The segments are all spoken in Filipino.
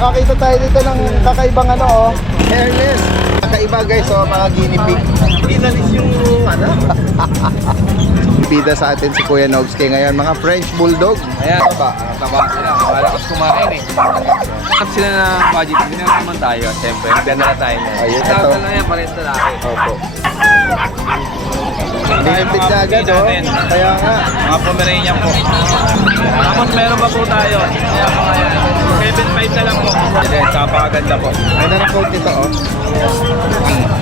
Nakakita tayo dito ng kakaibang ano, oh, hairless. Kakaiba guys, oh, mga guinea pig. Inalis yung ano? Bida sa atin si Kuya Nogski ngayon, mga French Bulldog. Ayan, taba sila. Malakas kumain eh. At sila ng budget, hindi naman tayo. Siyempre, maganda na tayo. Ayun, Sa ito. akin lang yan, pares na laki. Opo. Guinea na agad, oh. Kaya nga. Mga Pomeranian po. Tapos meron pa po tayo. Kaya mga yan. 7.5 na lang po. Yes, napakaganda po. Ganda ng coat nito, oh.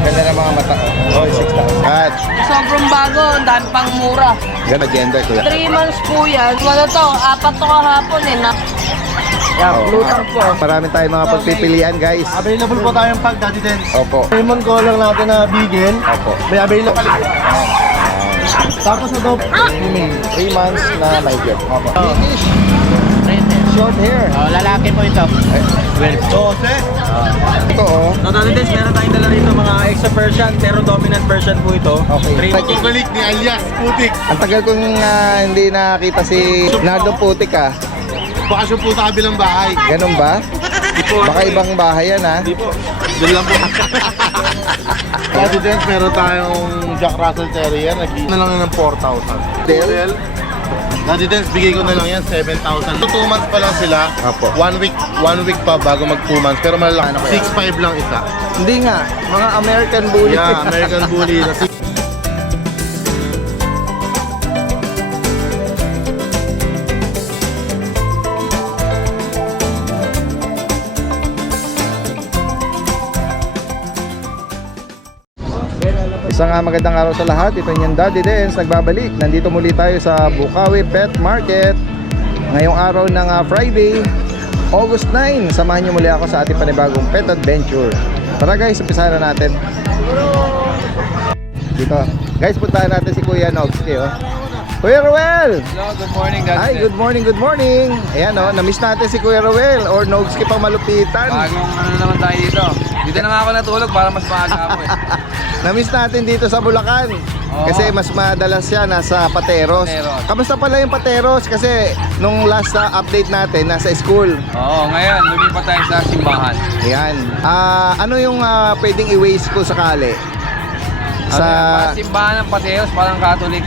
Ganda ng mga mata, oh. Oh, 6,000. At, Sobrang bago, ang dami pang mura. ganda gender ko. 3 months po yan. Ano to, 4 to kahapon eh. Yeah, lutang po. Marami tayong mga pagpipilian, guys. Available po tayong pag Daddy Dance. Opo. Raymond color natin na bigel. Opo. May available. Tapos na daw, female. 3 months na Niger. Opo. British. Short hair. Lalaki po ito. 12. Ito, oh. So Daddy Dance, meron tayong dala rito mga extra version, pero dominant version po ito. Okay. Balik ni alias Putik. Ang tagal kong hindi nakita si Nardo Putik, ah. Bakasyon po sa kabilang bahay. Ganun ba? Baka ibang bahay yan, ha? Hindi po. Doon lang po. Daddy Dance, meron tayong Jack Russell Terrier. Nag-i na lang yan ng 4,000. Del? Daddy Dance, bigay ko na lang yan 7,000. 2 months pa lang sila. Apo. 1 week pa bago mag 2 months. Pero malalaki. 6'5 lang isa. Hindi nga. Mga American Bully. Yeah, American Bully. Isang magandang araw sa lahat. Ito yung Daddy Dance nagbabalik. Nandito muli tayo sa Bukawi Pet Market ngayong araw ng Friday, August 9. Samahan niyo muli ako sa ating panibagong pet adventure. Tara guys, umpisahan na natin. Dito. Guys, puntahan natin si Kuya Nogski, oh. Kuya Roel! Hello, good morning guys. Hi, good morning, good morning. Ayan, oh, na-miss natin si Kuya Roel or Nogski pang malupitan. Bagong ano naman tayo dito. Dito na nga ako natulog para mas maaga ako eh. Na-miss natin dito sa Bulacan. Oo. Kasi mas madalas siya nasa Pateros. Pateros. Kamusta pala yung Pateros? Kasi nung last update natin, nasa school. Oo, ngayon, lumipat tayo sa simbahan. Ayan. Ano yung pwedeng i-waste ko sakali? Sa Sa simbahan ng Pateros, parang Catholic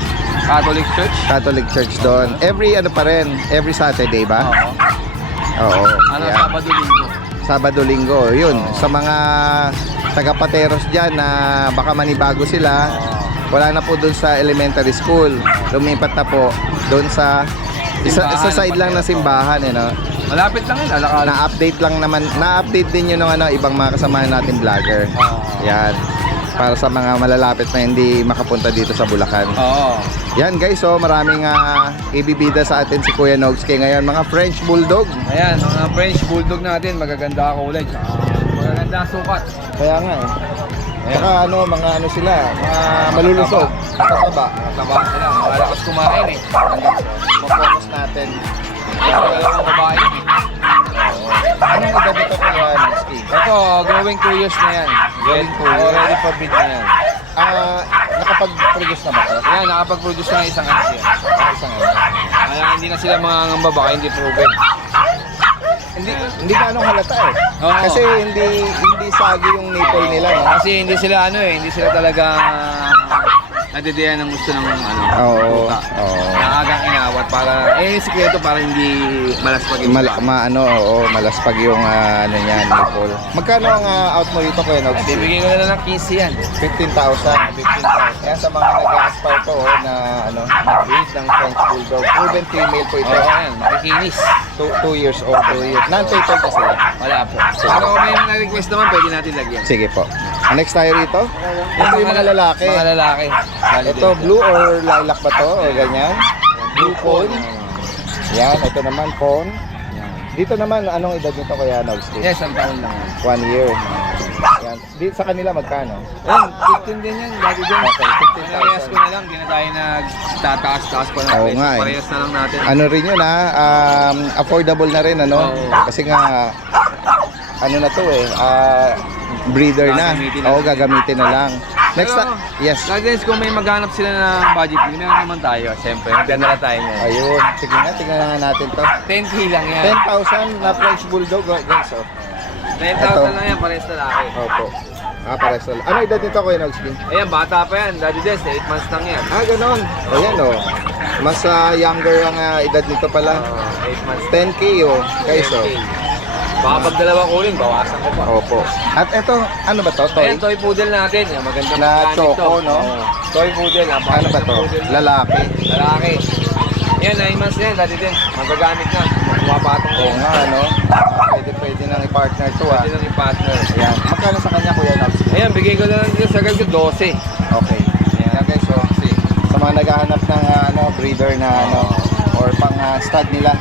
Church. Catholic Church doon. Every ano pa rin? Every Saturday ba? Oo. Oo. Ano, Ayan. Sabado-Linggo. Sabado-Linggo. Yun. Oo. Sa mga taga-Pateros dyan na baka manibago sila, wala na po doon sa elementary school. Lumipat na po doon sa Simbahan sa side ng lang ng Pateros. simbahan, eh, no? Malapit lang yun, alakala. Na-update lang naman, na-update din yun ng ibang mga kasamahan natin vlogger. Oo. Yan. Para sa mga malalapit na hindi makapunta dito sa Bulacan. Oo. Yan guys, so maraming ibibida sa atin si Kuya Nogski ngayon, mga French Bulldog. Ayan, mga French Bulldog natin, magaganda ang kulay. Magaganda ang sukat. Kaya nga eh. Ayan. Saka ano, mga ano sila, mga malulusog. Mataba. Taba sila, malakas kumain eh. Focus natin. Dalawang babae yun eh. Anong edad ito Kuya Nogski? Ito, going 2 years na yan. Going 2 years. Already for breed na yan. Nakapag-produce na ba ito? Yan, nakapag-produce na isang anak yan. Isang ano? Kaya hindi na sila mga ngamba, baka hindi proven. Hindi ganong halata eh. Oo. Kasi hindi sagi yung nipple nila, no? Kasi hindi sila hindi sila talaga nadidiyan ng gusto ng Oo. puta. Oo. Naagang inawat para, sikreto para hindi malaspag yung Malaspag yung ano niyan, nipple. Magkano ang out mo dito Kuya Nogski? Bibigyan ko na lang ng 15 yan. 15,000. 15,000. Yan sa mga nag-aspire po na mag-breed ng French Bulldog. Proven female po ito. Oo, yan, makikinis. 2 years old. 2 years. Non-paper ka sila. Wala po. Pero kung may na-request naman, pwede natin lagyan. Sige po. Next tayo rito. Ito yung mga lalaki. Mga lalaki. Ito blue or lilac ba to? O ganyan? Blue cone. Yan. Ito naman cone. Dito naman, anong edad nito Kuya Nogski? Yes, ang taon lang. 1 year. Yan. Dito sa kanila magkano? Yan, 15 din yan. Lagi din. Okay, 15,000. Pinarehas ko na lang. Di na tayo nagtataas-taas pa ng Oo presyo. nga eh. Parehas na lang natin. Ano rin yun affordable na rin ano? Oo. Kasi nga ano na to eh, breeder na. Gagamitin na. Oo, gagamitin na lang. Next Pero, yes. Guys, kung may maghanap sila ng budget, meron naman tayo. Siyempre, magdadala tayo niyan. Ayun. Sige nga, tingnan nga natin to. 10K lang yan. 10,000 na French Bulldog, guys. Oh. 10,000 lang yan, parehas lalaki. Opo. Pares na. Ano edad nito, Kuya Nogsby? Ayan, bata pa yan. Daddy Des, 8 months lang yan. Ganon. Ayan, oh. Mas younger ang edad nito pala. 8 months. 10K, oh. Guys, oh. 10K. Baka pag dalawa kuling, bawasan ko pa. Opo. At ito, ano ba to? Toy? Ayan, toy poodle natin. Yan, maganda Na mechanic choco, to. no? Oo. Toy poodle. Ano ba to? Lalaki. Lalaki. Yan, 9 months na yan, Daddy Des. Magagamit na. Pumapatong Oo nga, ano? Pwede nang i-partner to, ah. Pwede lang yung partner. Ayan. Magkano sa kanya, Kuya Nogsby? Ayan, bigay ko lang dito sa gagawin 12. Okay. Ayan, guys, so, sa mga naghahanap ng breeder na or pang stud nila.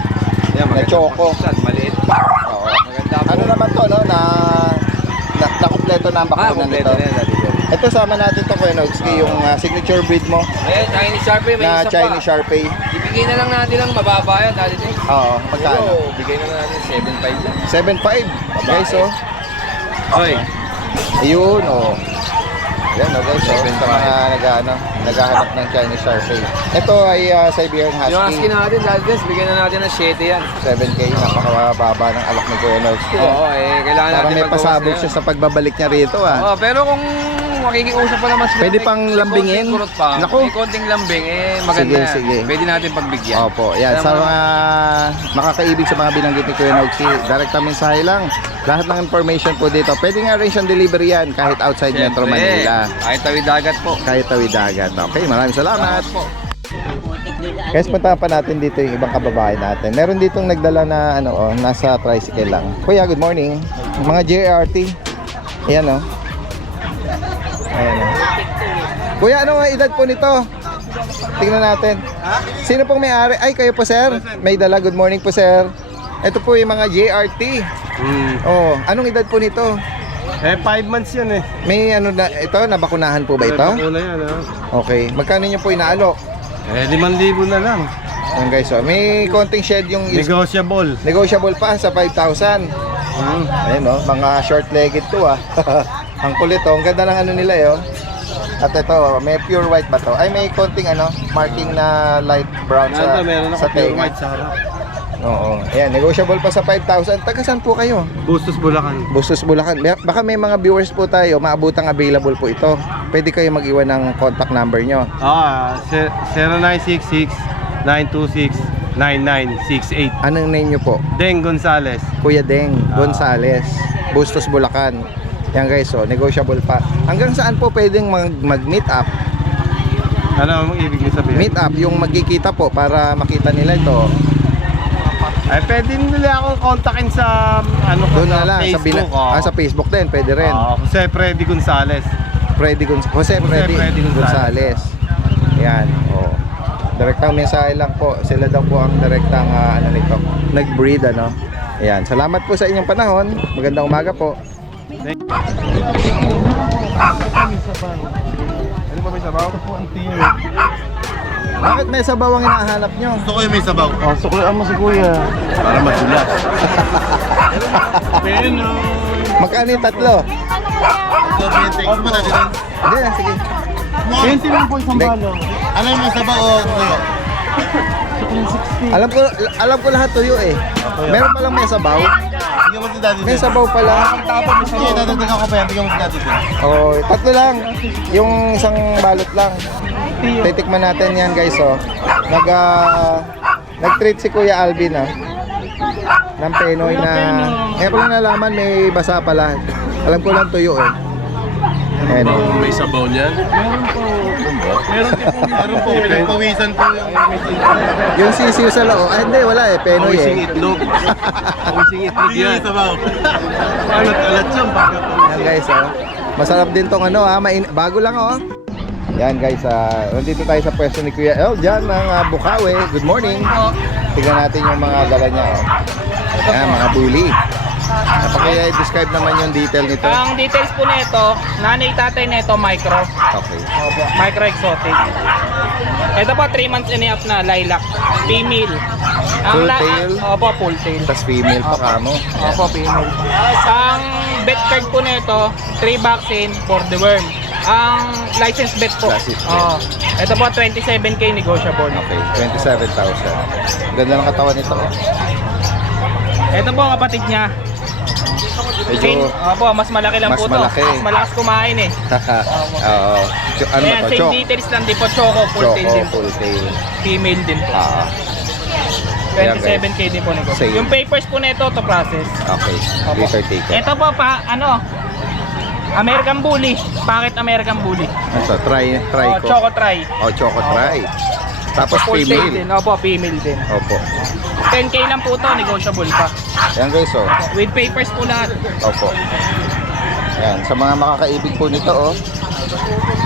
Ayan, Na choco. Maliit. Oo. Maganda po. Ano naman to, no? Na kumpleto na ang bakuna Kompleto nito. na yan, Daddy Des. Ito sama natin to, Kuya Nogsby, yung signature breed mo Ayan, Chinese Sharpie, may na isa Chinese pa. Sharpei. Ibigay na lang natin ang mababa yan, Daddy Des. Oo, magkano? Oo, bigay na lang natin 7.5 lang. 7.5. Guys, oh. Oy, Ayun, oh. Yan, oh, guys, oh. 7.5. Sa mga naghahanap ng Chinese Sharpei. Ito ay Siberian yung husky Husky. natin, Daddy Des, bigyan na natin ng 7 yan. 7K, napakababa ng alak ni Kuya Nogsby. Oo, kailangan Para natin may mag-uwas pasabog na siya yan. sa pagbabalik niya rito, ah. Oo, pero kung makikiusap pa naman sila, Pwede may- pang may lambingin? konting kurot pa. Naku. May konting lambing, maganda Sige, yan. sige. Pwede natin pagbigyan. Opo, yan. Kaya Sa mga makakaibig sa mga binanggit ni Kuya Nogsby, direct mensahe lang. Lahat ng information po dito. Pwede nga rin siyang delivery yan kahit outside Metro Siyempre, Manila. kahit tawid dagat po. Kahit tawid dagat. Okay, maraming salamat. po. Guys, puntahan pa natin dito yung ibang kababae natin. Meron ditong nagdala na nasa tricycle lang. Kuya, good morning. Mga JRT. Ayan, oh. Ayan, oh. Kuya, ano ang edad po nito? Tingnan natin. Sino pong may-ari? Ay, kayo po, sir. May dala. Good morning po, sir. Ito po yung mga JRT. Oh, anong edad po nito? 5 months yan eh. May ito, nabakunahan po ba ito? Una yan Okay. Magkano niyo po inaalok? 5,000 na lang. Ayan guys, oh. May konting shed yung Negotiable. negotiable pa sa 5,000. Ayun, oh, mga short-legged to, ah. Ang kulit, oh. Ang ganda ng ano nila, oh. At ito, may pure white ba to? Ay, may konting marking na light brown sa Meron sa ako pure tenga. white sa harap. Oo. Ayan, negotiable pa sa 5,000. Taga saan po kayo? Bustos Bulacan. Bustos, Bulacan. Baka may mga viewers po tayo, maabutang available po ito. Pwede kayo mag-iwan ng contact number nyo. 0966-926-9968. Anong name nyo po? Deng Gonzales. Kuya Deng Gonzales, Bustos, Bulacan. Yan guys, so negotiable pa. Hanggang saan po pwedeng mag-meet up? Ano ang ibig niyo sabihin? Meet up, yung magkikita po para makita nila ito. Ay, pwede nila akong kontakin sa Doon na lang, Facebook. sa Facebook din, pwede rin. Jose Freddy Gonzales. Jose Freddy Gonzales. Yan, oh. Direktang mensahe lang po. Sila daw po ang direktang nito, nag-breed Ayan, salamat po sa inyong panahon. Magandang umaga po. Ano ba may sabaw? Ito po ang team. Bakit may sabaw ang hinahanap nyo? Gusto ko yung may sabaw. Oh, suklaan mo si kuya. Para masulas. Pero... Magkano yung tatlo? Ito, 20. Mo na din. Hindi na, sige. 20 lang po isang Dek. balo. Ano yung may sabaw o tuyo? Alam ko lahat tuyo eh. Meron palang may sabaw. Bigyan mo si daddy. May sabaw pala. Sige, dadagdagan ko pa yan. Bigyan mo si daddy. Oh, tatlo lang. Yung isang balot lang. Titikman natin yan guys, oh. Nag-treat si Kuya Alvin, ng Penoy na... Ngayon ko lang nalaman may basa pala. Alam ko lang tuyo eh. Ayan, oh. May sabaw niyan? Meron po. Pinagpawisan po yung... Yung sisiyo sa loob. Ay, hindi, wala eh. Penoy eh. itlog. Pawising itlog Bigyan yung sabaw. Alat-alat siya. Yan guys, oh. Masarap din tong bago lang, oh. Yan guys, nandito tayo sa pwesto ni Kuya El dyan ng Bukawi. Good morning. Tignan natin yung mga dala niya, oh. Yan, mga bully. Napakaya-describe naman yung detail nito. Ang details po nito, nanay tatay nito micro. Okay. Opo, micro exotic. Ito po 3 months and a half na lilac, female. Full tail? Opo, full tail. Tapos female pa kamo. Opo, female. Ang bet card po nito, 3 vaccine for the worm. Ang license bet po. License bet. Oo. Ito po, 27K negotiable. Okay, 27,000. Ganda ng katawan nito. Ito po, kapatid niya. Medyo, Opo, mas malaki lang Mas po to. malaki. Mas malakas kumain eh. oo. Ano Ayan, ba to? same details lang din po. Choco, full tail Choco, din po. full tail. Female din po. Ayan, 27K din po negotiable. Same. Yung papers po nito to process. Okay, Opo. later taken. Ito po pa, American Bully. Bakit American Bully? Ano to? Try Oh, ko. Choco Try. Choco try. Tapos Full tail female. din. Opo, female din. Opo. 10K lang po to, negotiable pa. Ayan guys, oh. With papers po lahat. Opo. Ayan, sa mga makakaibig po nito, oh.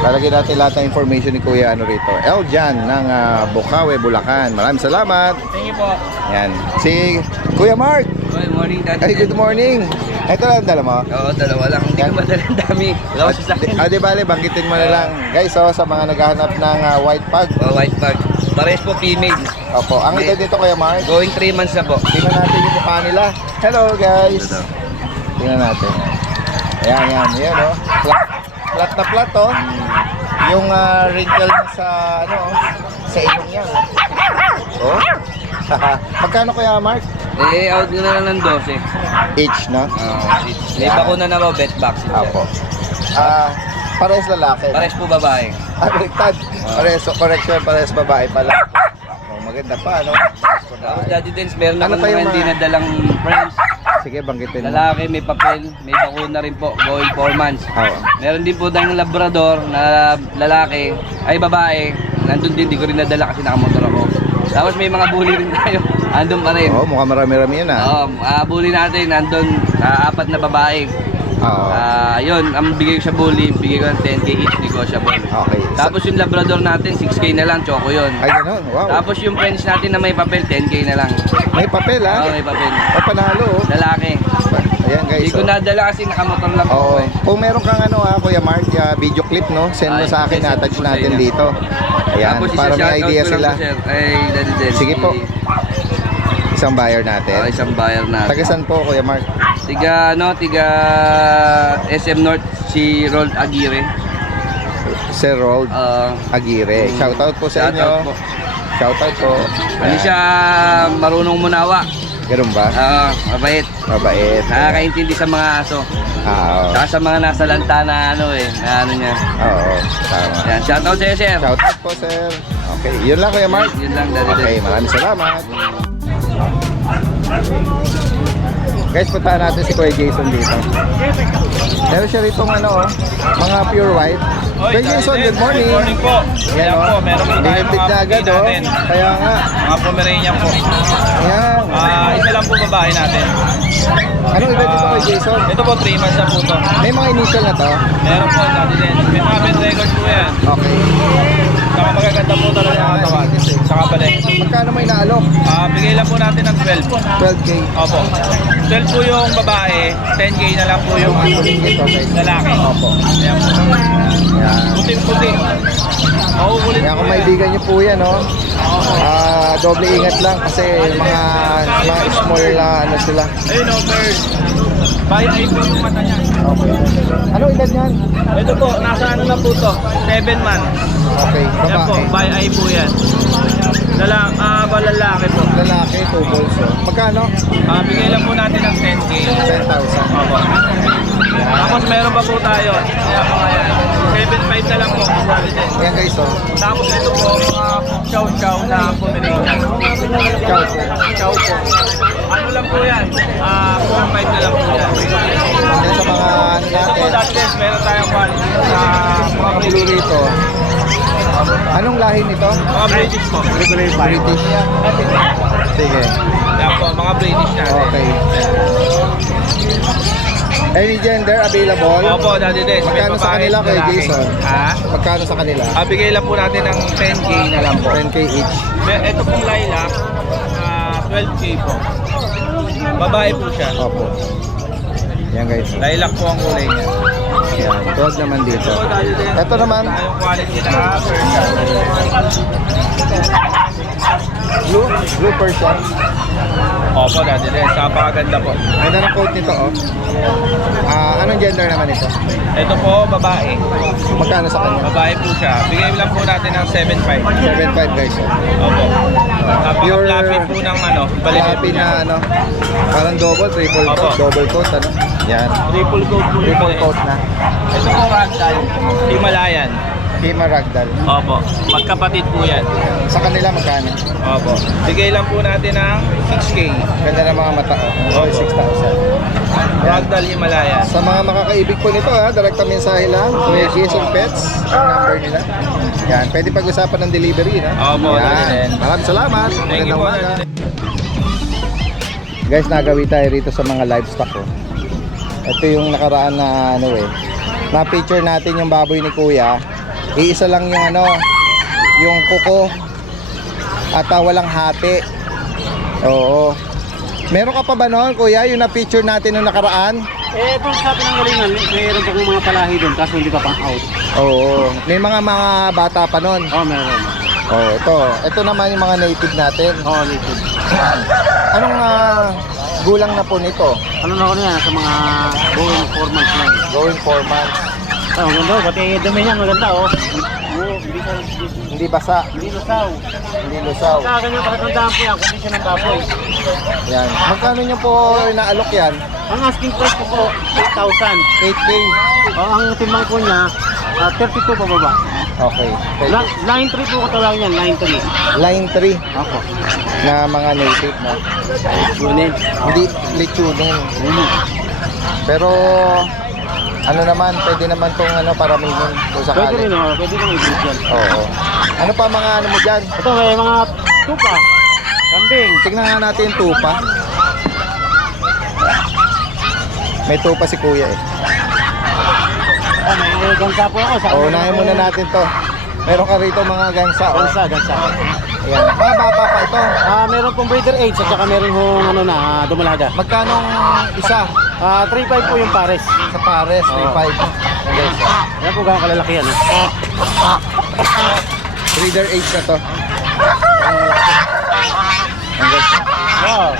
Lalagyan natin lahat ng information ni Kuya rito. Eljan ng Bukawi, Bulacan. Maraming salamat. Thank you po. Ayan. Si Kuya Mark. Good morning, Daddy. Ay, good morning. Ito lang dala mo. Oo, dalawa lang. Hindi ko madalang dami. Wala ko sa akin. Di bale, banggitin mo na lang. Guys, oh, sa mga naghahanap ng white pug. White bag. Pares po female. Opo. Ang edad nito, Kuya Mark. Going 3 months na po. Tingnan natin yung mukha nila. Hello, guys. Tingnan natin. Ayan, yan. Yan, oh. Flat na flat, oh. Yung wrinkle niya sa, sa ilong niya. Oh. Magkano, Kuya Mark? Out ko na lang ng 12. Each, no? May bakuna na po, vet vaccine. Opo. Pares lalaki. Pares po babae. Baliktad. Pares, correction, pares babae pala. Oh, maganda pa, no? Tapos Daddy Dens, meron Ano akong pa yung mga hindi mga- nadalang friends. Sige, banggitin mo. Lalaki, may papel, may bakuna rin po, going 4 months. Oo. Meron din po tayong labrador na lalaki, ay babae. Nandun din, di ko rin nadala kasi nakamotor ako. Tapos may mga bully rin tayo, andun pa rin. Oo, mukhang marami-rami yun, Oo, bully natin, nandun, 4 na babae. Oo. Yun, ang bigay ko sa bully, bigay ko ng 10K each negotiable. Okay. Tapos yung labrador natin, 6K na lang, choco yun. Ay, ganun. Wow. Tapos yung friends natin na may papel, 10K na lang. May papel, ha? Oo, may papel. O, panalo, oh. Lalaki. Ayan, guys. Hindi ko oh. nadala kasi nakamotor lang po Oo. ako eh. Kung meron kang Kuya Mark, video clip, no? Send mo Ay, sa akin, send attach po sa natin inyo. dito. Ayan, Tapos para may isa-shoutout idea ko lang sila. po, sir. Ay, Daddy Del. Sige po. Isang buyer natin. Isang buyer natin. Taga saan po, Kuya Mark? Tiga SM North, si Rold Aguirre. Sir Rold Aguirre. Shoutout po sa inyo. Shoutout po. Shoutout po. Hindi siya marunong munawa. Ganun ba? Mabait. Mabait. Nakakaintindi sa mga aso. Oo. Saka sa mga nasa lanta na niya. Oo. Tama. Yan, shoutout sa iyo, sir. Shoutout po, sir. Okay. Yun lang, Kuya Mark. Yun lang, Daddy Okay, Del. maraming salamat. Guys, puntahan natin si Kuya Jason dito. Meron siya rito mga pure white. Kuya Jason, good morning. Good morning po. Ayan, Ayan po, meron po tayo Dinipid na agad, pili natin. Kaya nga. Mga Pomeranian po. Ayan. Isa lang po babae natin. Anong edad dito, Kuya Jason? Ito po, 3 months na po to. May mga initial na to? Meron po, Daddy Del. May mga bed record po yan. Okay. Saka magaganda po talaga ang katawan. Saka balik. Magkano may naalok? Bigay lang po natin ng 12. 12K. Opo. 12 po yung babae, 10K na lang po yung Ito, guys. lalaki. Opo. Ayan po. Yan. Puting-puti. Makukulit Kaya po kung yan. maibigan niyo po yan, doble ingat lang kasi mga small na sila. Ayun o, bird. By eye po yung mata niya. Okay. Anong edad niyan? Ito po, nasa ano na po to? 7 months. Okay, Yan po, babae. by eye po yan. Lalaki po. Lalaki, 2 balls. Magkano? Bigay lang po natin ng 10K. 10,000. Opo. Tapos meron pa po tayo. Ayan mga yan. 7.5 na lang po. Ayan guys, Tapos ito po, mga chow-chow na Pomeranian. Chow. Chow po. Ano lang po yan? 4.5 na lang po yan. Yan sa mga Ito po natin. dati, meron tayong quality sa mga Mga blue rito. Anong lahi nito? Mga British po. British. Sige. Yan po, mga British natin. Okay. Any gender available? Opo, Daddy Des. May Magkano sa babae, kanila kay lalaki. Jason? Magkano sa kanila? Bigay lang po natin ng 10K na lang po. 10K each. Ito pong lilac, 12K po. Babae po siya. Opo. Yan guys. Lilac po ang kulay niya. Yan. Tuwag naman dito. Ito, Daddy Des. Ito naman. Yung quality na Persian. Blue Persian. Opo, Daddy Dens. Napakaganda po. Ganda ng coat nito, oh. Anong gender naman ito? Ito po, babae. Magkano sa kanya? Babae po siya. Bigay lang po natin ng 7.5. 7.5 guys, oh. Opo. Pure- Napaka-fluffy po ng balik Happy na ano, parang double, triple coat, Opo. double coat, ano? Yan. Triple coat po yung Triple coat na. Ito po, Ragdoll. Himalayan. Hima Ragdoll. Opo. Magkapatid po yan. Sa kanila magkano? Opo. Bigay lang po natin ng 6K. Ganda ng mga mata, oh. Oh, 6,000. Ragdoll Himalayan. Sa mga makakaibig po nito, ha, direkta mensahe lang. Kuya Jason Pets, ang number nila. Yan, pwede pag-usapan ng delivery, no? Opo, Daddy Yan. Dens. Maraming salamat. Thank you Magandang po, umaga. Daddy Guys, nagawi tayo rito sa mga livestock, oh. Ito yung nakaraan na ano eh. Na-picture natin yung baboy ni Kuya. Iisa lang yung ano, yung kuko at walang hati. Oo. Meron ka pa ba noon, Kuya, yung na-picture natin nung nakaraan? Eh, doon sa pinanggalingan, mayroon pa kong mga palahi doon, kaso hindi pa pang out. Oo. May mga bata pa noon. Oh, meron. Oh, ito. Ito naman yung mga native natin. Oh, native. Anong gulang na po nito? Ano na ako niya, sa mga going 4 months lang. Going 4 months. Oh, maganda, pati dumi niya, maganda, oh. Oo, Hindi basa, hindi lusaw. hindi lusaw. Sa akin yung palatandaan po yan, kung ng baboy. Yan. Magkano nyo po inaalok yan? Ang asking price ko po, 8,000. 8K. Oh, ang timbang po niya, 32 pa baba. Okay. Line 3 po ko tawag niyan, line 3. Line 3 Ako. na mga native na. Sunin. Hindi lechonin. Pero ano naman, pwede naman tong ano paramihin kung Pwede sakali. rin, oh. Pwede kang i-breed yan. Oo. Ano pa mga ano mo dyan? Ito, may mga tupa. Kambing. Tignan nga natin yung tupa. May tupa si Kuya eh. Ah, may gansa po ako. O, unahin muna natin to. Meron ka rito mga gansa. Oh. Gansa. Ayan. Mga bata pa ito. Meron pong breeder age at saka meron hong ano na, dumalaga. Magkano isa? 3.5 po yung pares. Sa pares, 3.5. Yes. Ayan po gano'ng kalalaki yan. Breeder age na to. Ang ganda. Wow.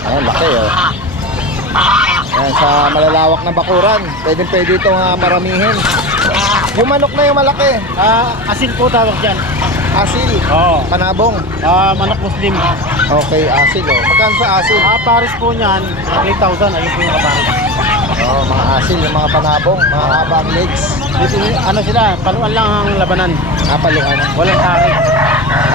Ayan, laki oh. Ayan, sa malalawak na bakuran. Pwede itong maramihin. Yung manok na yung malaki. Asin po tawag dyan. Asil. Oo. Panabong. Manok Muslim. Okay, asil oh. Magkano sa asil? Pares po niyan, 8,000. Ayun po yung kapares. Oh, mga asil, yung mga panabong, mga habang legs. Dito, ano sila, paluan lang ang labanan. Paluan. Walang hari.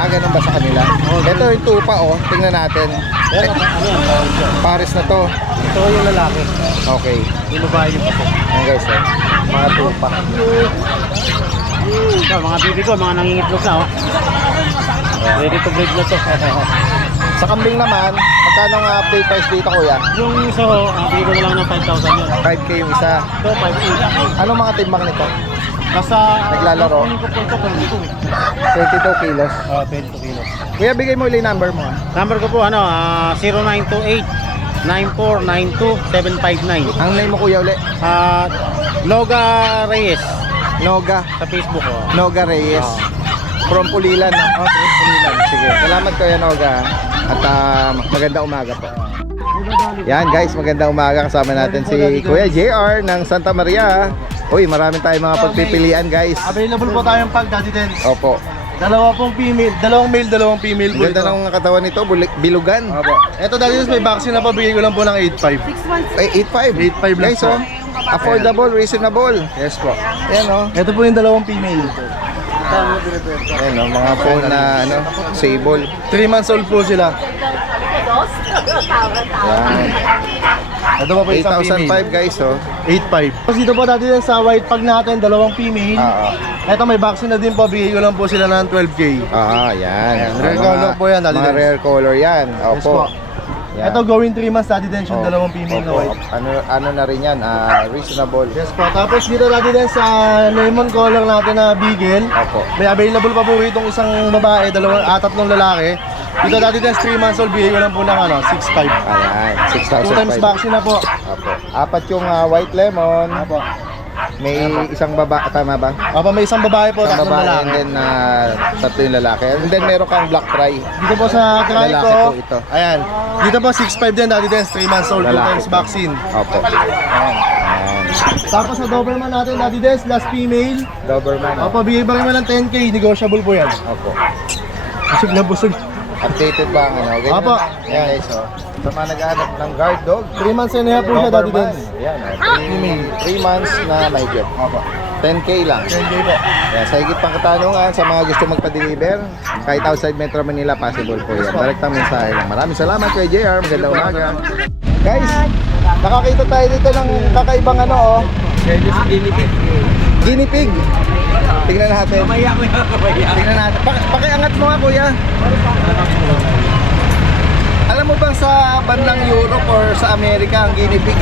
Ganun ba sa kanila? Ito yung tupa oh. Tingnan natin. Pero ano yan, tawag dyan. Pares na to. Ito yung lalaki. Okay. Yung babae yung papo. Ayan guys oh. Mga tupa. Ito, mga bibi ko, mga nangingitlog na oh. Ready to breed na to. Sa kambing naman, magkano nga update price dito kuya? Yung isa ho, bigay ko na lang ng 5,000 yun. 5K yung isa. Ito, 5,000. Anong mga timbang nito? Nasa... Naglalaro? Kunin ko po ito, 22 kilos. 22 kilos. Kuya, bigay mo ulit yung number mo. Number ko po, 0928-9492-759. Ang name mo kuya ulit? Loga Reyes Noga. sa Facebook ko. Noga Reyes. From Pulilan. No? From Pulilan. Sige. Salamat kuya Noga. At magandang umaga po. Yan guys, magandang umaga. Kasama natin si Kuya JR ng Santa Maria. Uy, marami tayong mga pagpipilian guys. Available po tayong pag Daddy Dens. Opo. Dalawang male, dalawang female po Ganda ng katawan nito, bilugan. Opo. Ito Daddy Dens, may vaccine na pa, bigay ko lang po ng 8.5. Ay, 8.5. 8.5 lang Guys, po. oh. Affordable, reasonable. Yes po. Yan oh. Ito po yung dalawang female. Yan oh, mga phone na ano, sable. 3 months old po sila. Yan. Ito pa po isang 8,005 female. guys oh. 8.5. Tapos dito po Daddy Dens sa white pag natin, dalawang female. Ito may vaccine na din po, bigay ko lang po sila ng 12K. Yan. Rare color po yan, Daddy Mga Dens. rare color yan. Yes po. Opo. Yan. Ito going 3 months Daddy Dens yung Oh, dalawang female na opo. white. Ano na rin yan, reasonable. Yes po. Tapos dito Daddy Dens sa lemon color natin na beagle. Opo. May available pa po itong isang babae, tatlong lalaki. Dito Daddy Dens 3 months old, bigay ko lang po ng 6.5. Ayan, 2 times 6,005. vaccine na po. Opo. Apat yung white lemon. Apo. May isang baba, tama ba? Opo, may isang babae po, Isang tatlong babae lalaki. and then tatlo yung lalaki. And then meron kang black try. Dito po sa try Lalaki ko, po ito. ayan. Dito po 6'5 din, Daddy Dens, 3 months old, 2 Lalaki times po. vaccine. Opo. Ayan. Tapos sa Doberman natin, Daddy Dens, last female. Doberman. Opo, bigay ba rin mo ng 10K, negotiable po yan. Opo. Busog na busog. Updated ba ang ano? Ganyan Opo. na. Ayan guys, oh. Sa mga naghahanap ng guard dog, 3 months and a half po siya, Daddy Doberman. Dens. Ayan, 3 months na may jet. Opo. 10K lang. 10K po. Ayan, sa higit pang katanungan, sa mga gusto magpa-deliver, kahit outside Metro Manila, possible po yan. Direct ang mensahe lang. Maraming salamat kay JR. Magandang umaga. Guys, nakakita tayo dito ng kakaibang ano, oh. Guinea pig. Tingnan natin. Tingnan natin. Pakiangat mo nga, kuya. Alam mo bang sa bandang Europe or sa Amerika, ang guinea pig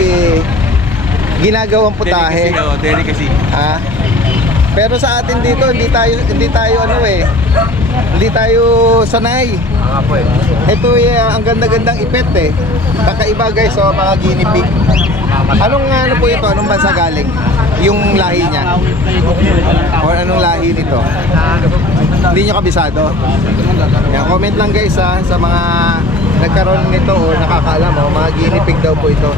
ginagawang putahe? Delicacy. Ha? Pero sa atin dito, hindi tayo hindi tayo sanay. Ito ang ganda-gandang ipet Kakaiba guys, mga guinea pig. Anong ano po ito? Anong bansa galing? Yung lahi niya? Or anong lahi nito? Hindi nyo kabisado? Yan, comment lang guys sa mga nagkaroon nito o nakakaalam mga guinea pig daw po ito.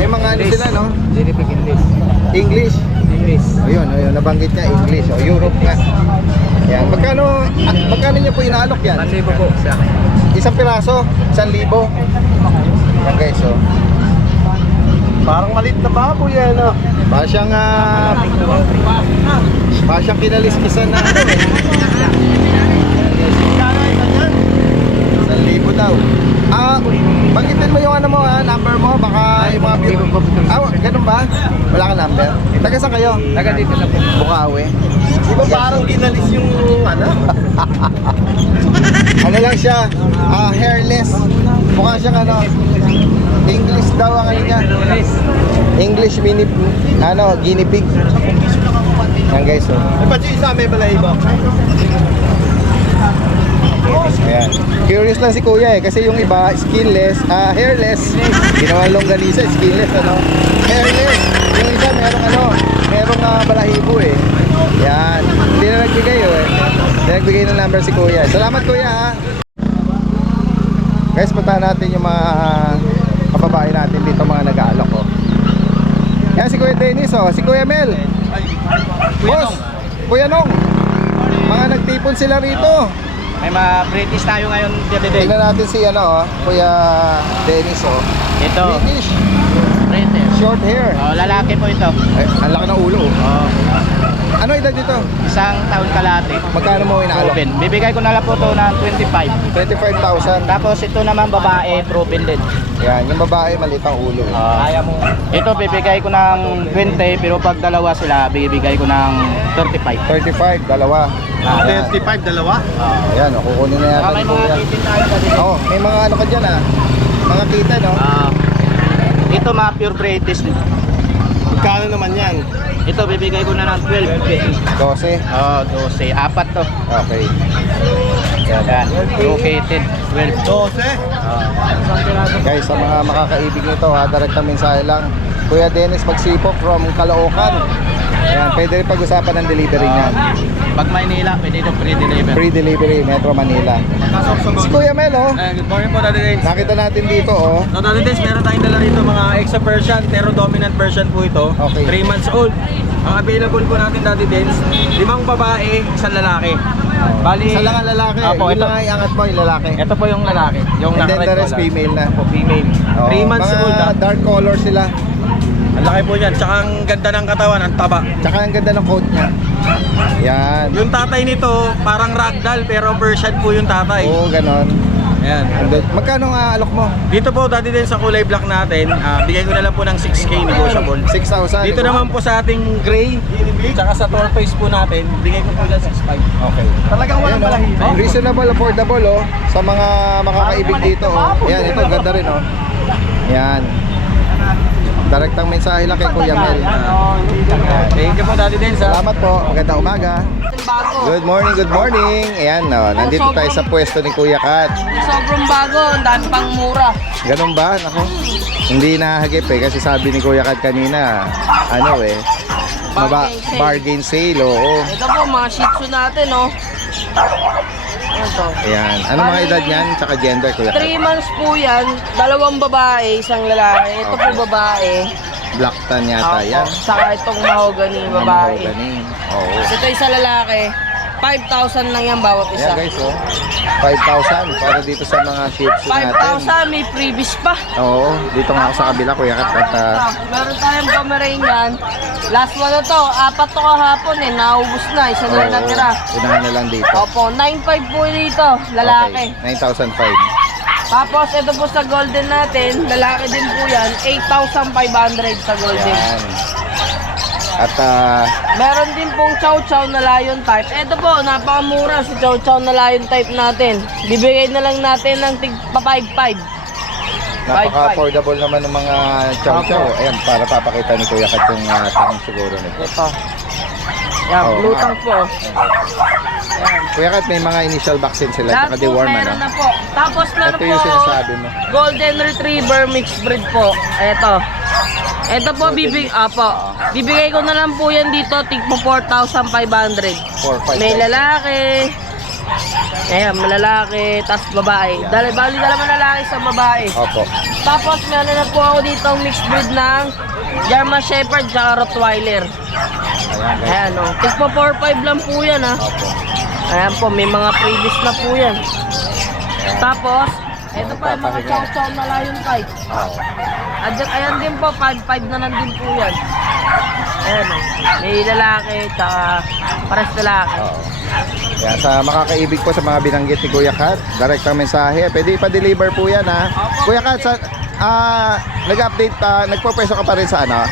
May mga ano sila, no? Guinea pig English. English. English. Ayun, nabanggit niya English. O, Europe nga. Yan. Magkano niyo po inaalok yan? 1,000 po siya. Isang piraso? 1,000? Yan guys, oh. Parang malit na baboy yan, no? Para siyang kinaliskisan na ano 1,000 daw. Banggitin mo yung ano mo number mo, baka yung mga ganun ba? Wala ka number? Taga saan kayo? Taga dito sa Bukawi. Di ba parang ginalis yung ano? Ano lang siya, hairless. Mukha siyang ano, English daw ang ano niya. English guinea pig. Yan guys, oh. Ay, ba't yung isa may balahibo? Ayan. Curious lang si kuya kasi yung iba skinless, hairless. Ginawang longganisa, skinless hairless. Yung isa merong balahibo Yan. Hindi na nagbigay Hindi nagbigay ng number si kuya. Salamat kuya Guys, puntahan natin yung mga kababae natin dito, mga nag-aalok Yan si Kuya Dennis si Kuya Mel. Boss, Kuya Nong. Mga nagtipon sila rito. May mga British tayo ngayon, Daddy Dens. Tingnan natin si Kuya Dennis Ito, British, British. short hair. Lalaki po ito. Ay, ang laki ng ulo Ano edad dito? Isang taon kalahati. Magkano mo inaalok? Proven. Bibigay ko na lang po ito ng 25. 25,000. Tapos ito naman babae, proven din. Yan, yung babae maliit ang ulo Kaya mo. Ito bibigay ko ng 20 pero pag dalawa sila bibigay ko ng 35. 35, dalawa. Yan. 25, dalawa? Ayan, kukunin na yata May ni mga Kuya. titin tayo Daddy Dens. May mga ano ka dyan mga kita Ito mga pure British din. Magkano naman yan? Ito bibigay ko na ng 12. 12. 12. Apat to. Okay. Yan. Located. 12. 12? Guys, sa mga makakaibig nito direct na mensahe lang. Kuya Dennis Magsipok from Caloocan. Ayan, pwede rin pag-usapan ng delivery niya. Pag Maynila, pwede ito free delivery. Free delivery, Metro Manila. Si Kuya Mel, Good morning po, Daddy Dens. nakita natin dito, So, Daddy Dens, meron tayong dala rito mga extra version, pero dominant version po ito. Okay. 3 months old. Ang available po natin, Daddy Dens, 5 babae, 1 lalaki. Bali, Isa lang ang lalaki. Opo, Yun ito. lang ang iangat mo, yung lalaki. Ito po yung lalaki. Yung And then naka-red the rest collar. female na. Opo, female. Oo. 3 months Mga old. dark color sila. Ang laki po yan. Tsaka ang ganda ng katawan, ang taba. Tsaka ang ganda ng coat niya. Yan. Yung tatay nito, parang ragdoll, pero Persian po yung tatay. Oo, ganon. Ayan. And then, magkano nga alok mo? Dito po, Daddy Dens, sa kulay black natin, bigay ko na lang po ng 6K negotiable. 6,000. Dito naman po sa ating gray, tsaka sa tortoise po natin, bigay ko po lang 6.5. Okay. Talagang walang balahibo. Reasonable, affordable sa mga makakaibig dito Yan, ito ganda rin Yan. Direktang mensahe lang kay Kuya Mel. Thank you po, Daddy Dens. Salamat po. Magandang umaga. Good morning, good morning. Ayan, nandito tayo sa pwesto ni Kuya Kat. Sobrang bago, ang dami pang mura. Ganun ba? Nako. Hindi nahagip kasi sabi ni Kuya Kat kanina, bargain sale, oo. Ito po, mga Shih Tzu natin, oh. Ito. Ayan. Ano mga edad niyan? Tsaka gender, Kuya Kat? 3 months po yan, 2 babae, 1 lalaki. Ito po babae. Black tan yata yan. Saka itong mahogany babae. Ganing. Oo. Ito isa lalaki, 5,000 lang yan bawat isa. Ayan guys, oh. 5,000 para dito sa mga Shih Tzu natin. 5,000, may freebies pa. Oo, dito nga ako sa kabila, Kuya Kat. At, Meron tayong Pomeranian. Last one na to, 4 to kahapon eh, naubos na, isa na lang natira. unahan na lang dito. Opo, 9,500 po dito, lalaki. Okay, 9,500. Tapos ito po sa golden natin, lalaki din po yan, 8,500 sa golden. Ayan. At Meron din pong chow chow na lion type. Ito po, napakamura si chow chow na lion type natin. Bibigay na lang natin ng tig pa 5,500. napaka-affordable naman ng mga chow-chow. Ayan, para papakita ni Kuya Kat yung takong siguro nito. Ito. Yan, Oo, blue nga. tongue po. Kuya Kat, may mga initial vaccine sila, Lahat tsaka po deworm, meron ano? na po. Tapos meron Ito po yung sinasabi mo. golden retriever mixed breed po. Ito. Ito po, bibigay ko na lang po yan dito, tig po 4,500. 4,500. May lalaki. Ayan, may lalaki, tapos babae. Bali dalawa lalaki sa babae. Opo. Tapos meron na po ako dito mixed breed ng German Shepherd at Rottweiler. Ayan guys. Ayan o. Tig po 4,500 lang po yan ha. Opo. Ayan po, may mga freebies na po yan. Tapos, ito pa yung mga chow-chow na lion type. Oo. Ayan din po, 5,500 na lang din po yan. Ayan o. May lalaki, tsaka pares lalaki. Oo. Yan, sa makakaibig po sa mga binanggit ni Kuya Kat, direct ang mensahe. Pwede pa-deliver po yan ha. Kuya Kat, nag-update pa, nagpo-pwesto ka pa rin sa ano?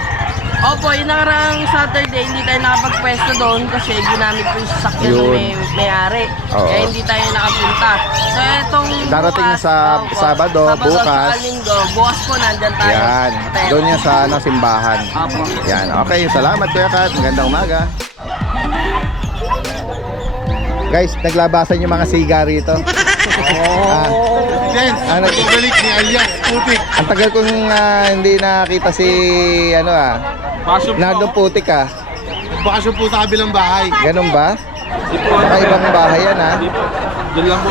Opo, yung nakaraang Saturday, hindi tayo nakapagpwesto doon kasi ginamit po yung sasakyan ng Yun. may-ari. Oo. Kaya hindi tayo nakapunta. So, etong Darating bukas, sa opo, Sabado, bukas. sa Linggo, bukas po nandyan tayo. Yan. Tayo. Doon yan sa simbahan. Opo. Yan. Okay, salamat Kuya Kat. Magandang umaga. Guys, naglabasan yung mga siga rito. Dance, balik ni Alias, putik. Ang tagal kong hindi nakita si Nardong Putik Bakasyon po sa kabilang bahay. Ganun ba? Saka ibang bahay yan Doon lang po.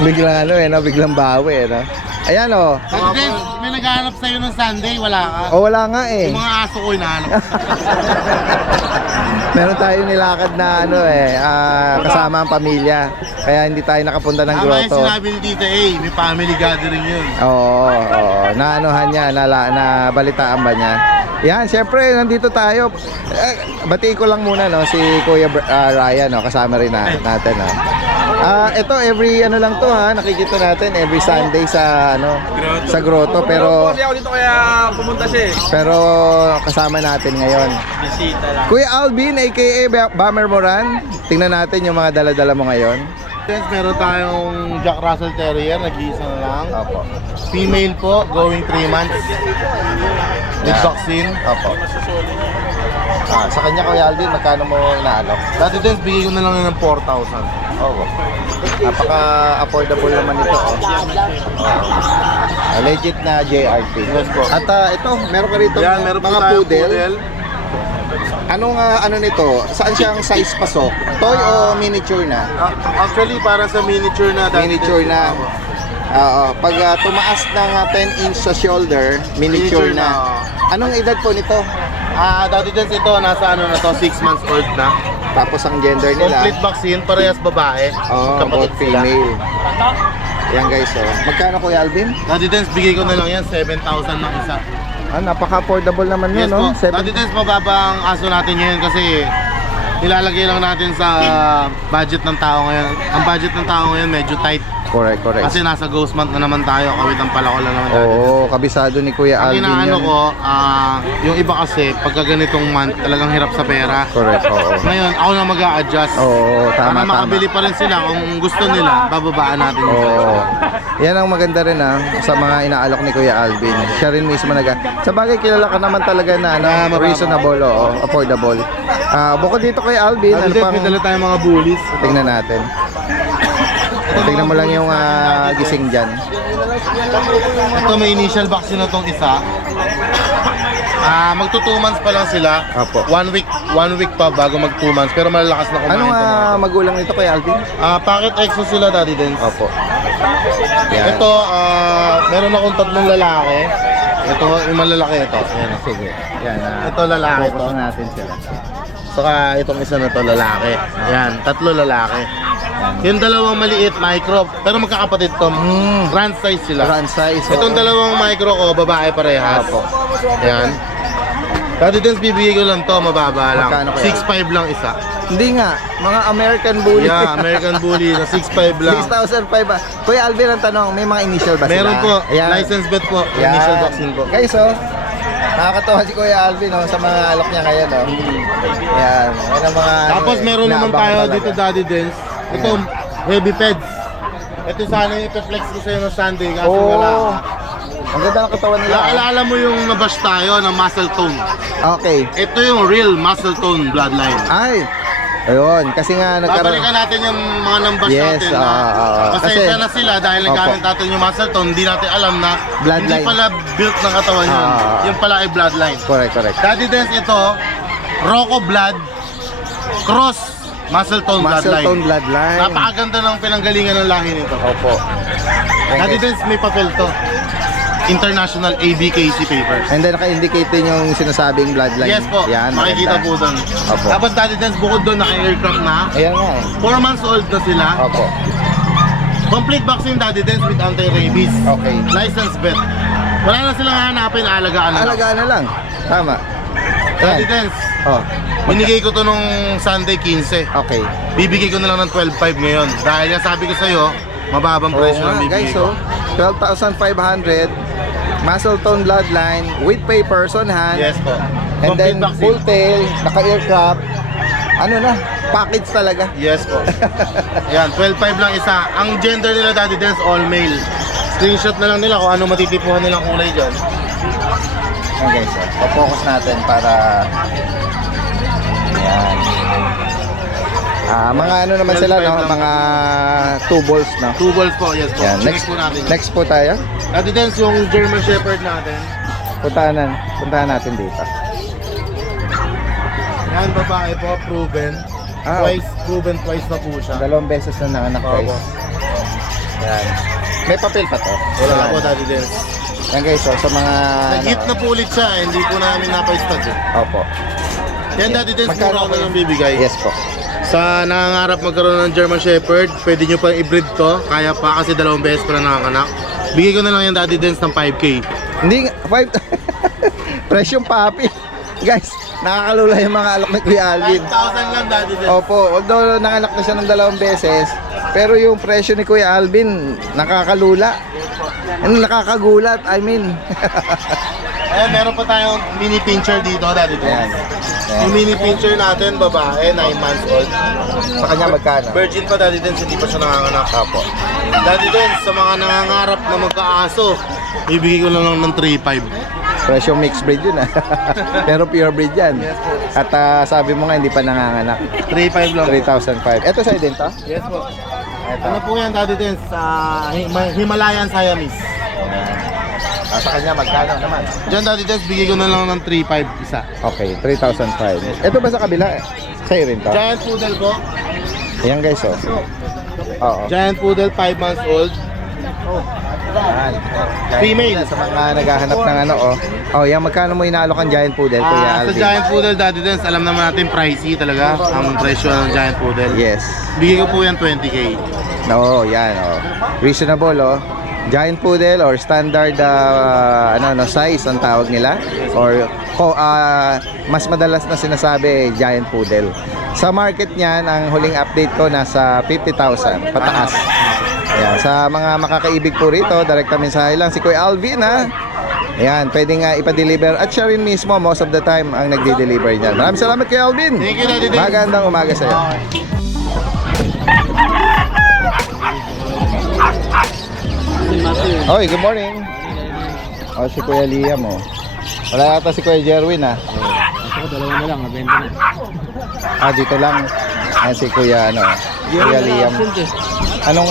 Biglang biglang bawi Ayan Dance, may naghahanap sa'yo ng Sunday, wala ka. wala nga Yung mga aso ko hinahanap. Meron tayo nilakad na kasama ang pamilya. Kaya hindi tayo nakapunta ng Tama yung grotto. sinabi ni Tita A, may family gathering yun. Oo. Naanuhan niya, nabalitaan ba niya? Yan, syempre, nandito tayo. Batiin ko lang muna, si Kuya Ryan, kasama rin natin. Ito, every lang to, nakikita natin, every Sunday sa grotto. Pero, Kasi ako dito kaya pumunta siya eh. pero kasama natin ngayon. Bisita lang. Kuya Alvin, aka Bummer Moran, tingnan natin yung mga dala-dala mo ngayon. Dance, meron tayong Jack Russell Terrier, nag-iisa na lang. Opo. Female po, going 3 months. With Yeah. vaccine. Opo. Sa kanya, Kuya Alvin, magkano mo inaalok? Dati Dance, bigay ko na lang yun ng 4,000. Oo. Napaka-affordable naman ito. Legit na JRT. Yes po. At ito, meron ka rito Yan, meron po mga tayong poodle. Anong nito? Saan siyang size pasok? Toy o miniature na? Actually, para sa miniature na. Miniature na. Oo. Pag tumaas ng 10 inch sa shoulder, miniature Miniature na. na. Anong edad po nito? Dati Dance, ito, nasa 6 months old na. Tapos ang gender nila? Complete vaccine, parehas babae. Both Kapatid sila. female. Yan guys, magkano Kuya Alvin? Dati Dance, bigay ko na lang yan, 7,000 ng isa. Napaka-affordable naman Yes yun, no? po. Dati Dance, mababa ang aso natin ngayon kasi nilalagay lang natin sa budget ng tao ngayon. Ang budget ng tao ngayon medyo tight. Correct. Kasi nasa ghost month na naman tayo, kawit ang palako lang naman natin. Oo, kabisado ni Kuya Ang Alvin inaano yun. ko, yung iba kasi, pagka ganitong month, talagang hirap sa pera. Correct, oo. Ngayon, ako na mag-a-adjust. Oo, Para tama. makabili pa rin sila. Kung gusto nila, bababaan natin yung Oo. price. Yan ang maganda rin sa mga inaalok ni Kuya Alvin. Siya rin mismo sa bagay kilala ka naman talaga na mababa. reasonable, affordable. Bukod dito kay Alvin, Dati ano Dance, pang may dala tayong mga bullies. tingnan natin. Tingnan mo lang yung gising dyan. Ito may initial vaccine na tong isa. Magto 2 months pa lang sila. Opo. 1 week pa bago mag 2 months. Pero malalakas na kumain Anong to mga to. magulang nito Kuya Alvin? Pocket Exo sila, Daddy Dens. Opo. Yan. Ito, meron akong 3 lalaki. Ito, yung malalaki ito. Ayan. Sige. Yan. Ito lalaki ito. Focus natin sila. Saka itong isa na to lalaki. Ayan, 3 lalaki. Yung dalawang maliit, micro. Pero magkakapatid to. Grand size sila. Run size. Itong dalawang micro ko, babae parehas. Opo. Ayan. Daddy Dens, bibigay ko lang to, mababa lang. Magkano kaya? 6'5 lang isa. Hindi nga, mga American Bully. Yeah, American Bully na 6'5 lang. 6,500. Kuya Alvin, ang tanong, may mga initial ba sila? Meron po, Ayan. license bet po, Yan. initial vaccine po. Guys, nakakatawa si Kuya Alvin sa mga alok niya ngayon. Yan, yan ang mga... Tapos meron naman inaabangan tayo talaga. dito, Daddy Dens. Ito, heavy peds. Ito sana yung ipeflex ko sa'yo ng Sunday kasi wala Oh, ka. ang ganda ng katawan nila. Naalala mo yung nabash tayo ng muscle tone. Okay. Ito yung real muscle tone bloodline. Ay, ayun, kasi nga nagkaroon... Babalikan natin yung mga numbers Yes, natin na pasensya kasi- na sila dahil nagamit natin yung muscle tone, hindi natin alam na Bloodline. hindi pala built ng katawan yun. Yung pala ay bloodline. Correct, correct. Daddy Dens ito, Rocco blood, cross muscle tone Muscle bloodline. tone bloodline. Napakaganda ng pinanggalingan ng lahi nito. Opo. Daddy Dens may papel to. International ABKC papers. And then naka-indicate din yung sinasabing bloodline. Yes po, Yan, makikita maganda. po doon. Opo. Tapos Daddy Dens bukod doon naka-aircraft na. Ayan nga eh. 4 months old na sila. Opo. Complete vaccine Daddy Dens with anti-rabies. Okay. License vet. Wala na silang hanapin, alagaan na. Alagaan na lang. Tama. Daddy Ayan. Dens, Oh, binigay ko to nung Sunday 15. okay. Bibigay ko na lang ng 12.5 ngayon. Dahil yan sabi ko sa'yo, mababang Oo presyo nga, lang bibigay guys, ko. 12,500 muscle tone bloodline with papers on hand. Yes po. And then Complete full vaccine. tail, naka-aircraft. Ano na, package talaga. Yes po. Yan, 12.5 lang isa. Ang gender nila Daddy Dens, all male. Screenshot na lang nila kung ano matitipuhan nilang kulay dyan. Okay, so focus natin para yan. Mga ano naman sila, no? 12.5 lang. Mga 2 balls, no? 2 balls po, yes po. Yan, Check next po natin. next po tayo. Daddy Dens, yung German Shepherd natin. Puntahan natin dito. Yan, babae po, proven. Proven twice na po siya. 2 beses na nanganak, guys. Opo. Yan. May papel pa to. Wala Yan. po, Daddy Dens. Yan guys, so, sa mga... Nag-hit na po ulit siya, hindi po namin napaistad eh. Opo. Yan, Daddy Dens, Magkano mura ko ba lang bibigay. Yes po. Sa nangangarap magkaroon ng German Shepherd, pwede nyo pa i-breed to. Kaya pa kasi 2 beses pa na nanganganak. Bigay ko na lang yung Daddy Dens ng 5K. Hindi nga, 5... Presyong papi. Guys, nakakalula yung mga alok ni Kuya Alvin. 5,000 lang, Daddy Dens. Opo, although nanganak na siya ng 2 beses, pero yung presyo ni Kuya Alvin, nakakalula. Ano, nakakagulat, I mean. Ayan, meron pa tayong mini pincher dito, Daddy Ayan. Dens. Yung mini pincher natin, babae, 9 months old. Sa kanya magkano? Virgin pa, Daddy Dens, hindi pa siya nanganganak. Opo. Daddy Dens, sa mga nangangarap na magkaaso, ibigay ko lang ng 3,500. Presyo mixed breed yun pero pure breed yan. At sabi mo nga hindi pa nanganganak. 3,500 lang. 3,005. Ito sa'yo din to? Yes po. Ito. Ano po yan, Daddy Dens? Himalayan Siamese. Sa kanya magkano naman? Diyan, Daddy Dens, bigay ko na lang ng 3,500 isa. Okay, 3,005. Ito ba sa kabila? Sa'yo rin to? Giant Poodle po. Ayan guys, oh. Oo. Giant Poodle, 5 months old. Ayan. Female. Sa mga naghahanap ng ano, oh. Oh, yan, magkano mo inaalok ang Giant Poodle, Kuya Sa Alvin? Giant Poodle, Daddy Dens, alam naman natin pricey talaga ang presyo ng Giant Poodle. Yes. Bigay ko po yan 20K. No, yan, oh. Reasonable, oh. Giant Poodle or standard size ang tawag nila or mas madalas na sinasabi Giant Poodle. Sa market niyan, ang huling update ko nasa 50,000 pataas. Ayan, sa mga makakaibig po rito, direkta mensahe lang si Kuya Alvin, ha. Ayan, pwede nga ipa-deliver at siya rin mismo most of the time ang nagde-deliver niyan. Maraming salamat Kuya Alvin. Thank you, Daddy Dens. Magandang umaga sa iyo. Oy, good morning. Oh, si Kuya Liam, oh. Wala yata si Kuya Jerwin, ah. Dalawa na lang, nabenta na. Dito lang. Ayan si Kuya, Kuya Liam. Anong,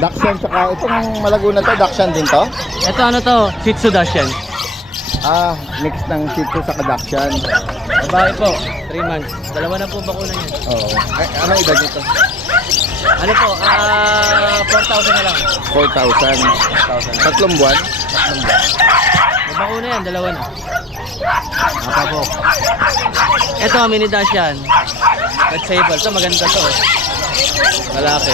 Dachshund, tsaka itong Malaguna to, Dachshund din to? Ito ano to? Shih Tzu Dachshund. Mix ng Shih Tzu sa Dachshund. Babae po, 3 months. Dalawa na po bakuna niya. Oo. Ano edad nito? Ano po, 4,000 na lang. 4,000. Tatlong buwan? May bakuna yan, dalawa na. Maka po. Ito, mini dash yan. Red sable. Ito, maganda to. Malaki.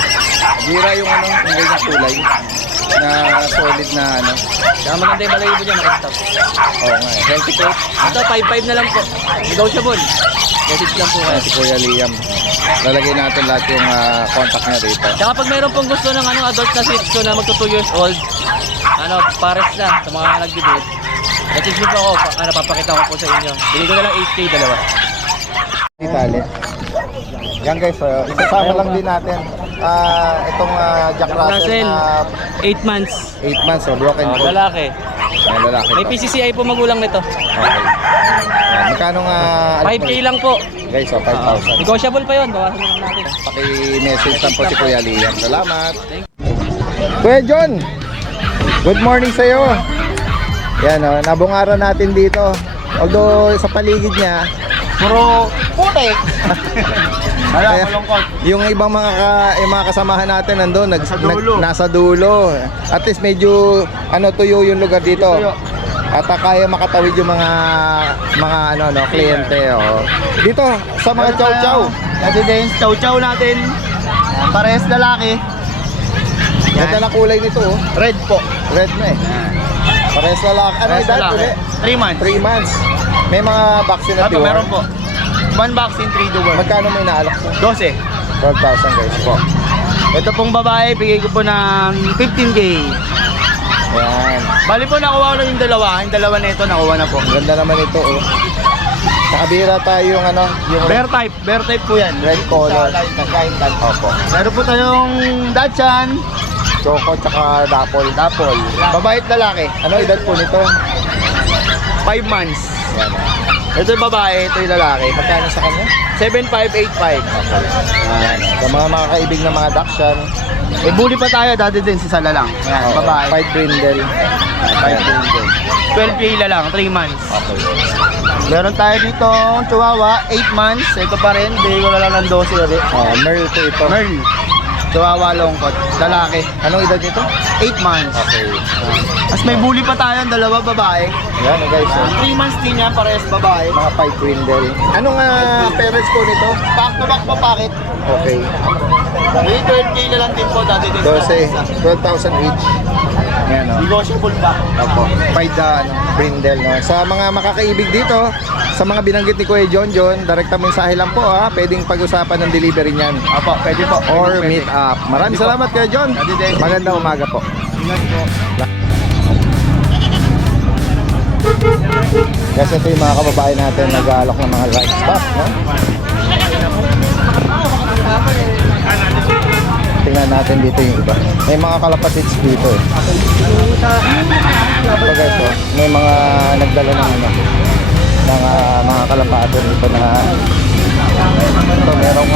Gira yung yung na kulay na solid na ano. Saka maganda yung balayibo dyan, nakastop. Oo nga. Healthy coat. Ito, 5,500 na lang po. Negotiable. Message lang po kayo. Si Kuya Liam. Lalagay natin lahat yung contact niya dito. Tsaka pag mayroon pong gusto ng adult na Shih Tzu na magto 2 years old, pares lang sa mga nagbibit. Message nyo po ako, papakita ko po sa inyo. Bili ko na lang 8K dalawa. Itali. Yan guys, isasama lang din natin. Itong Jack Russell na 8 months. 8 months, broken coat. Lalaki. Yan, lalaki May to. PCCI po magulang nito. Okay. Yan, magkano nga? 5K lang po. Guys, 5,000. Negotiable pa yun, bawasan naman natin. Paki-message lang po si Kuya Liam. Salamat. Kuya John, good morning sa'yo. Yan o, nabungaran natin dito. Although sa paligid niya, puro putik. Kaya, yung ibang yung mga kasamahan natin nandun, nasa dulo. At least medyo tuyo yung lugar dito. At kaya makatawid yung mga kliyente. Oh. Dito sa mga chow-chow. Dati din, chow-chow natin. Parehas lalaki. Ganda na kulay nito. Oh. Red po. Red na eh. Parehas lalaki. Ano edad ulit? 3 months. 3 months. May mga vaccine na Meron po. 1 vaccine, 3 to 1. Magkano may naalok po? 12. 12,000 guys po. Ito pong babae, bigay ko po ng 15K. Ayan. Bali po nakuha ko na yung dalawa. Yung dalawa na ito, nakuha na po. Ang ganda naman ito oh. Nakabira tayo yung yung Bear type po yan. red color. Opo. Meron po tayong Dachshund. Choco tsaka dapol. Babae at lalaki. Ano edad po nito? 5 months. Yan. Ito yung babae, ito yung lalaki. Magkano sa kanya? 7,585. Ayan. Sa mga kaibig na mga Dachshund. Eh, bully pa tayo, dati din si Sala lang. Ayan, Oo, babae. 5 brindle. 5 brindle. 12K na lang, 3 months. Okay. Meron tayo dito, Chihuahua, 8 months. Ito pa rin, bigay ko na lang ng 12 ulit. Merl po ito. Merl. Chihuahua longkot, lalaki. Anong edad nito? 8 months. Okay. Tapos may bully pa tayo, dalawa babae. Yan guys. Oh. 3 months din yan, parehas babae. Mga 5 brindle. Anong parents po nito? Back to back pa packet. Okay. May 12K na lang din po, dati din. 12,000 each. Yan o. Negotiable pa. Opo. 5 brindle. No? Sa mga makakaibig dito, sa mga binanggit ni Kuya John, direkta mensahe lang po ha. Pwedeng pag-usapan ng delivery niyan. Opo, pwede po. Or meet up. Maraming salamat Kuya John. Magandang umaga po. Kasi ito yung mga kababayan natin nag-aalok ng mga livestock, no? Tingnan natin dito yung iba. May mga kalapatids dito eh. So guys, oh, may mga nagdala ng ng mga kalapate dito na ito merong